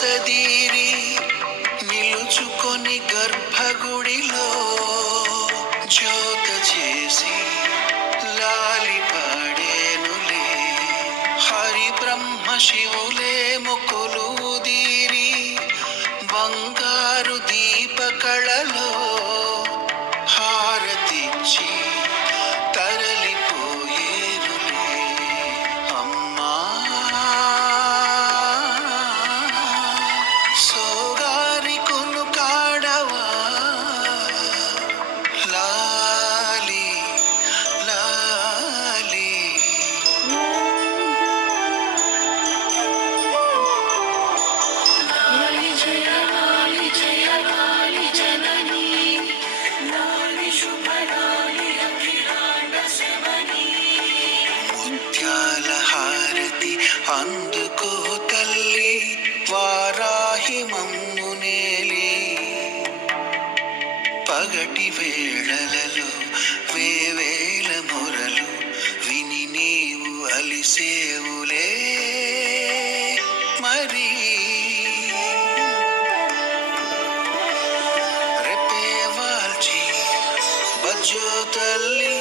సదీరి నిలుచుకొని గర్భగుడిలో జ్యోత చేసి లాలి పాడేనులే. హరి బ్రహ్మ శివులే ముకులుదీరి బంగారు దీపకళలో హారతిచ్చి తరలిపోయేనులే. అమ్మా సోగారి కును కాడవా లాలి లాలి. లాలి జయ లాలి జననీ లాలి శుభ లాలి అఖిలాండ శమనీ. ముత్యాల హారతి అందుకో తల్లి వారాహి మమ్మునేలి. పగటి వేళలలో వేవేల మొరలు విని నీవు అలిసేవులే. మరి రెప్పే వాల్చి బజ్జో తల్లి